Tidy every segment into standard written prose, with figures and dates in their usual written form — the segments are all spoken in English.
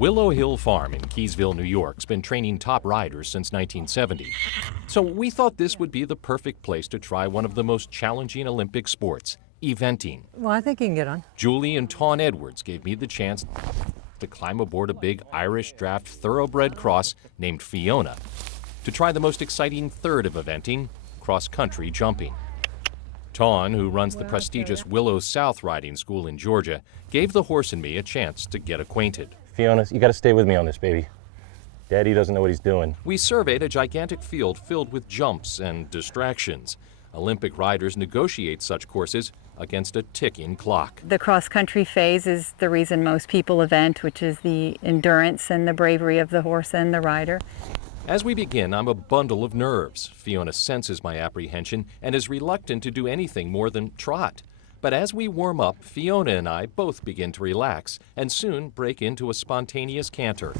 Willow Hill Farm in Keesville, New York's been training top riders since 1970. So we thought this would be the perfect place to try one of the most challenging Olympic sports, eventing. Well, I think you can get on. Julie and Tawn Edwards gave me the chance to climb aboard a big Irish draft thoroughbred cross named Fiona to try the most exciting third of eventing, cross-country jumping. Tawn, who runs the prestigious Willow South Riding School in Georgia, gave the horse and me a chance to get acquainted. Fiona, you got to stay with me on this, baby. Daddy doesn't know what he's doing. We surveyed a gigantic field filled with jumps and distractions. Olympic riders negotiate such courses against a ticking clock. The cross-country phase is the reason most people event, which is the endurance and the bravery of the horse and the rider. As we begin, I'm a bundle of nerves. Fiona senses my apprehension and is reluctant to do anything more than trot. But as we warm up, Fiona and I both begin to relax and soon break into a spontaneous canter.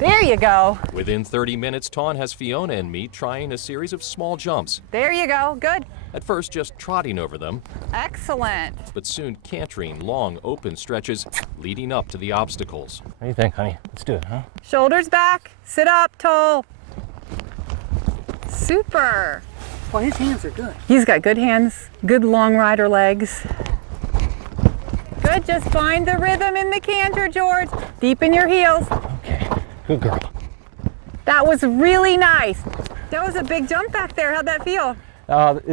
There you go. Within 30 minutes, Tawn has Fiona and me trying a series of small jumps. There you go. Good. At first, just trotting over them, Excellent. but soon cantering long, open stretches leading up to the obstacles. What do you think, honey? Let's do it, huh? Shoulders back. Sit up tall. Super. Well, his hands are good. He's got good hands, good long rider legs. Good. Just find the rhythm in the canter, George. Deepen your heels. Okay, good girl. That was really nice. That was a big jump back there. How'd that feel?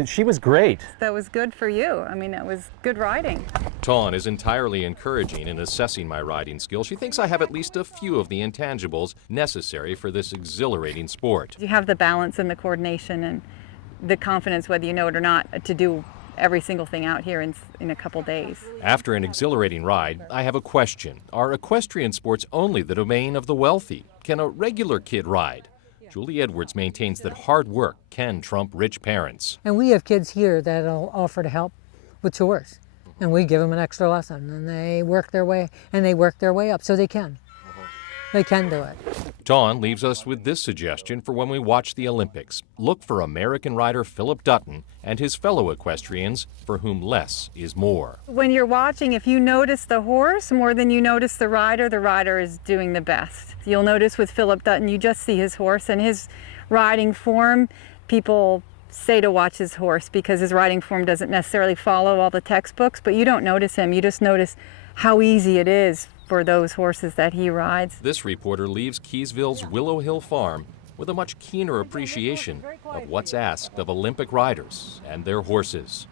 She was great. That was good for you. I mean, that was good riding. Tawn is entirely encouraging in assessing my riding skill. She thinks I have at least a few of the intangibles necessary for this exhilarating sport. You have the balance and the coordination and the confidence, whether you know it or not, to do every single thing out here in a couple days. After an exhilarating ride, I have a question. Are equestrian sports only the domain of the wealthy? Can a regular kid ride? Julie Edwards maintains that hard work can trump rich parents. And we have kids here that'll offer to help with chores. And we give them an extra lesson and they work their way up so they can. They can do it. Tawn leaves us with this suggestion for when we watch the Olympics. Look for American rider Philip Dutton and his fellow equestrians for whom less is more. When you're watching, if you notice the horse more than you notice the rider is doing the best. You'll notice with Philip Dutton, you just see his horse and his riding form. People say to watch his horse because his riding form doesn't necessarily follow all the textbooks, but you don't notice him. You just notice how easy it is for those horses that he rides. This reporter leaves Keesville's Willow Hill Farm with a much keener appreciation of what's asked of Olympic riders and their horses.